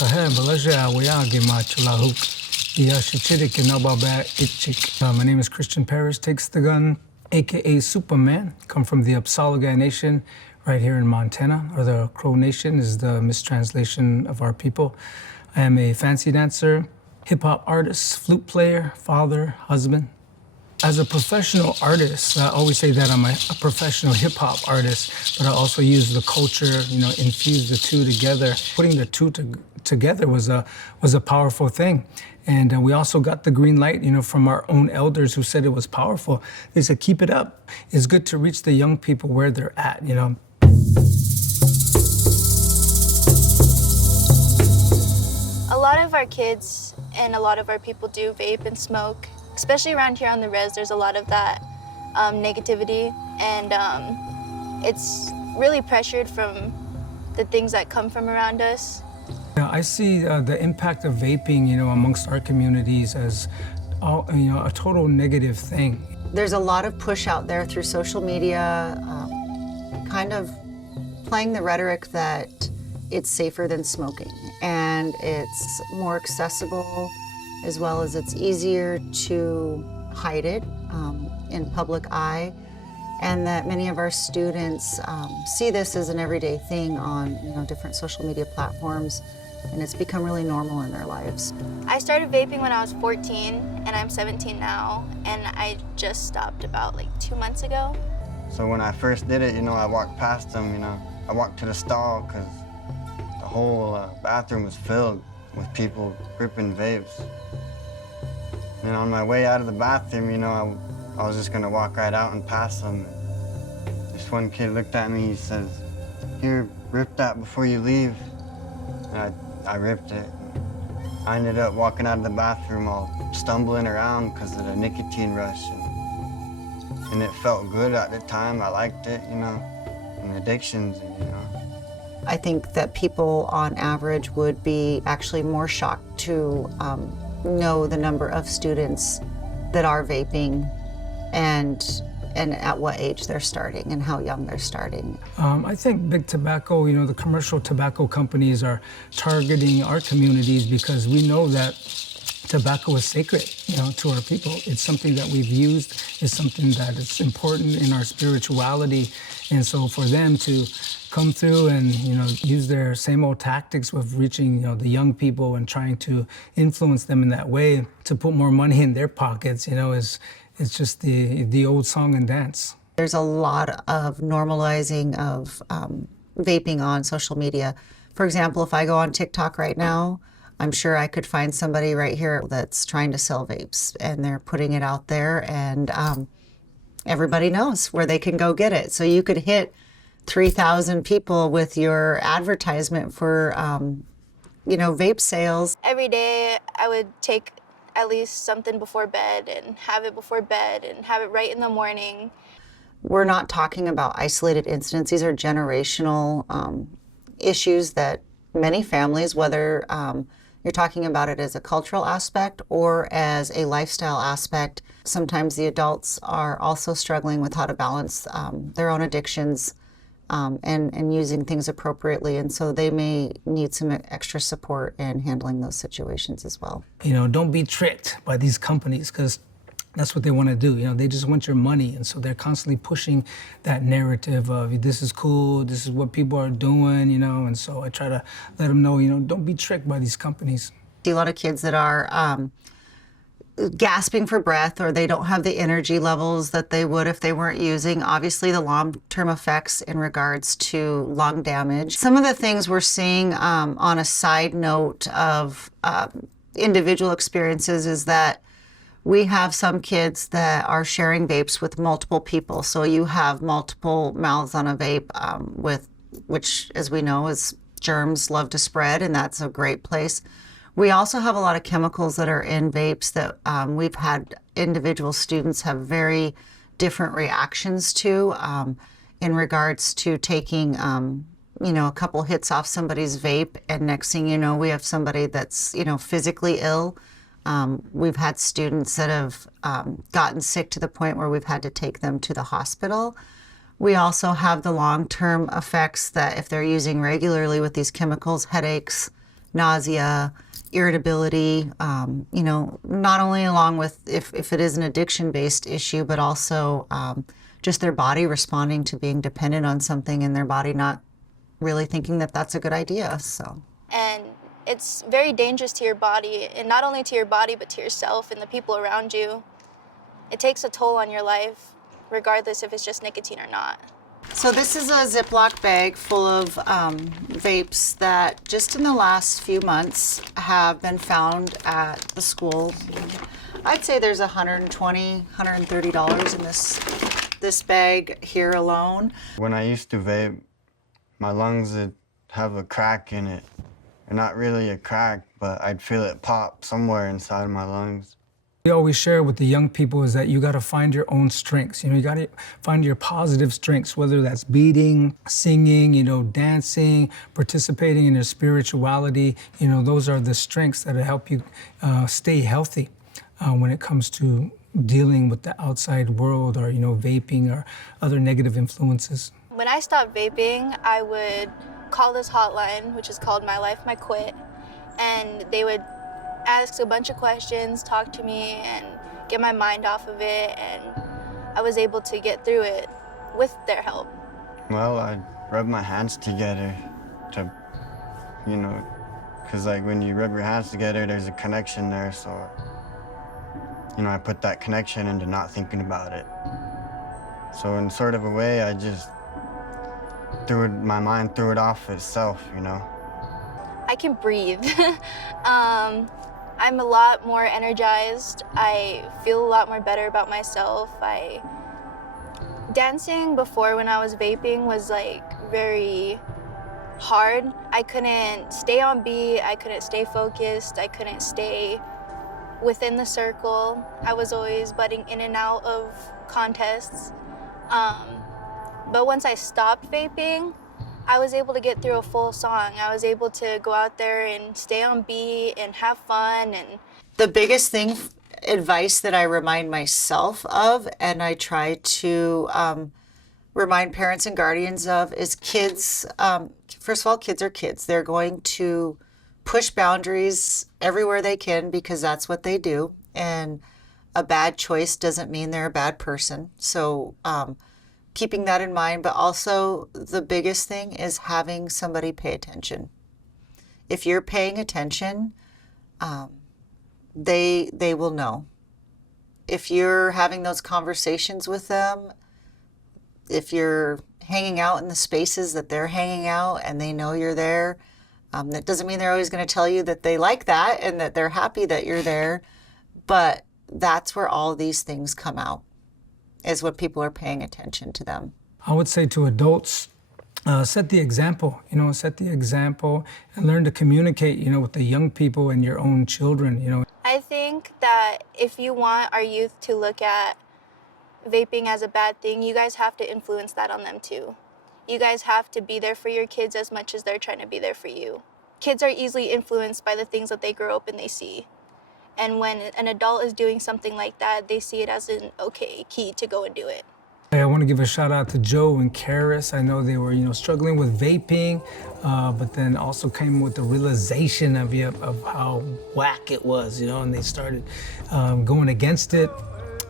kahe balaja awayagi machulahuk. My name is Christian Parrish, Takes the Gun, aka Superman. Come from the Apsalaga Nation right here in Montana, or the Crow Nation is the mistranslation of our people. I am a fancy dancer, hip-hop artist, flute player, father, husband. As a professional artist, I always say that I'm a professional hip-hop artist, but I also use the culture, infuse the two together. Putting the two together was a powerful thing. And we also got the green light, from our own elders who said it was powerful. They said, keep it up. It's good to reach the young people where they're at, A lot of our kids and a lot of our people do vape and smoke. Especially around here on the res, there's a lot of that negativity, and it's really pressured from the things that come from around us. I see the impact of vaping, amongst our communities as, a total negative thing. There's a lot of push out there through social media, kind of playing the rhetoric that it's safer than smoking, and it's more accessible, as well as it's easier to hide it in public eye, and that many of our students see this as an everyday thing on different social media platforms, and it's become really normal in their lives. I started vaping when I was 14, and I'm 17 now, and I just stopped about 2 months ago. So when I first did it, I walked past them, I walked to the stall because the whole bathroom was filled with people gripping vapes. And on my way out of the bathroom, I was just gonna walk right out and pass them. This one kid looked at me, he says, "Here, rip that before you leave." And I ripped it. I ended up walking out of the bathroom all stumbling around because of the nicotine rush. And it felt good at the time, I liked it, and addictions, I think that people on average would be actually more shocked to know the number of students that are vaping and at what age they're starting and how young they're starting. I think big tobacco, the commercial tobacco companies are targeting our communities because we know that tobacco is sacred, to our people. It's something that we've used. It's something that is important in our spirituality. And so for them to come through and, use their same old tactics with reaching, the young people and trying to influence them in that way to put more money in their pockets, it's just the old song and dance. There's a lot of normalizing of vaping on social media. For example, if I go on TikTok right now, I'm sure I could find somebody right here that's trying to sell vapes, and they're putting it out there, and everybody knows where they can go get it. So you could hit 3,000 people with your advertisement for, vape sales. Every day I would take at least something before bed and have it before bed and have it right in the morning. We're not talking about isolated incidents. These are generational issues that many families, whether you're talking about it as a cultural aspect or as a lifestyle aspect, sometimes the adults are also struggling with how to balance their own addictions and using things appropriately. And so they may need some extra support in handling those situations as well. Don't be tricked by these companies because that's what they want to do. They just want your money. And so they're constantly pushing that narrative of this is cool, this is what people are doing, and so I try to let them know, don't be tricked by these companies. I see a lot of kids that are gasping for breath, or they don't have the energy levels that they would if they weren't using. Obviously, the long-term effects in regards to lung damage. Some of the things we're seeing on a side note of individual experiences is that we have some kids that are sharing vapes with multiple people. So you have multiple mouths on a vape, which, as we know, is germs love to spread, and that's a great place. We also have a lot of chemicals that are in vapes that we've had individual students have very different reactions to in regards to taking, a couple hits off somebody's vape, and next thing you know, we have somebody that's, physically ill. We've had students that have gotten sick to the point where we've had to take them to the hospital. We also have the long-term effects that if they're using regularly with these chemicals, headaches, nausea, irritability, not only along with if it is an addiction-based issue, but also just their body responding to being dependent on something and their body not really thinking that that's a good idea. So. And it's very dangerous to your body, and not only to your body, but to yourself and the people around you. It takes a toll on your life, regardless if it's just nicotine or not. So this is a Ziploc bag full of vapes that just in the last few months have been found at the school. I'd say there's $120, $130 in this bag here alone. When I used to vape, my lungs would have a crack in it. Or not really a crack, but I'd feel it pop somewhere inside of my lungs. We always share with the young people is that you got to find your own strengths. You got to find your positive strengths, whether that's beading, singing, dancing, participating in your spirituality. Those are the strengths that help you stay healthy when it comes to dealing with the outside world or, vaping or other negative influences. When I stopped vaping, I would call this hotline, which is called My Life, My Quit, and they would ask a bunch of questions, talk to me, and get my mind off of it, and I was able to get through it with their help. Well, I'd rub my hands together to, because when you rub your hands together, there's a connection there, so, I put that connection into not thinking about it. So in sort of a way, I just my mind threw it off itself, I can breathe. I'm a lot more energized. I feel a lot more better about myself. Dancing before when I was vaping was very hard. I couldn't stay on beat, I couldn't stay focused, I couldn't stay within the circle. I was always butting in and out of contests. But once I stopped vaping, I was able to get through a full song. I was able to go out there and stay on beat and have fun. And the biggest advice that I remind myself of, and I try to remind parents and guardians of, is kids. First of all, kids are kids. They're going to push boundaries everywhere they can because that's what they do. And a bad choice doesn't mean they're a bad person. So keeping that in mind, but also the biggest thing is having somebody pay attention. If you're paying attention, they will know. If you're having those conversations with them, if you're hanging out in the spaces that they're hanging out and they know you're there, that doesn't mean they're always going to tell you that they like that and that they're happy that you're there, but that's where all these things come out, is when people are paying attention to them. I would say to adults, set the example, set the example and learn to communicate, with the young people and your own children, I think that if you want our youth to look at vaping as a bad thing, you guys have to influence that on them too. You guys have to be there for your kids as much as they're trying to be there for you. Kids are easily influenced by the things that they grow up and they see. And when an adult is doing something like that, they see it as an okay key to go and do it. I want to give a shout out to Joe and Karis. I know they were, struggling with vaping, but then also came with the realization of how whack it was, and they started going against it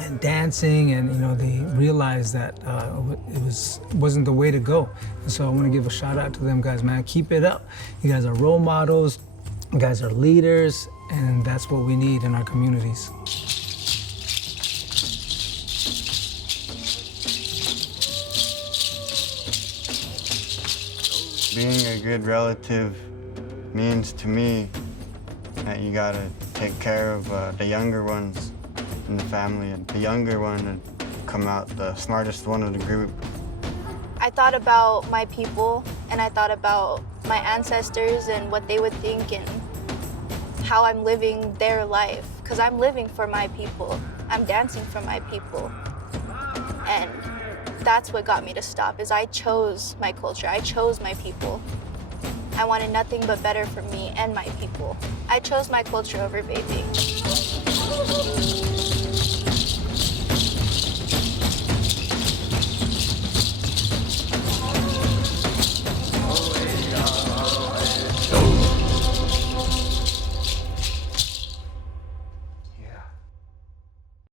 and dancing, and they realized that it wasn't the way to go. And so I want to give a shout out to them guys, man. Keep it up. You guys are role models. You guys are leaders, and that's what we need in our communities. Being a good relative means to me that you gotta take care of the younger ones in the family, and the younger one would come out the smartest one of the group. I thought about my people, and I thought about my ancestors and what they would think and how I'm living their life, because I'm living for my people. I'm dancing for my people. And that's what got me to stop, is I chose my culture. I chose my people. I wanted nothing but better for me and my people. I chose my culture over vaping.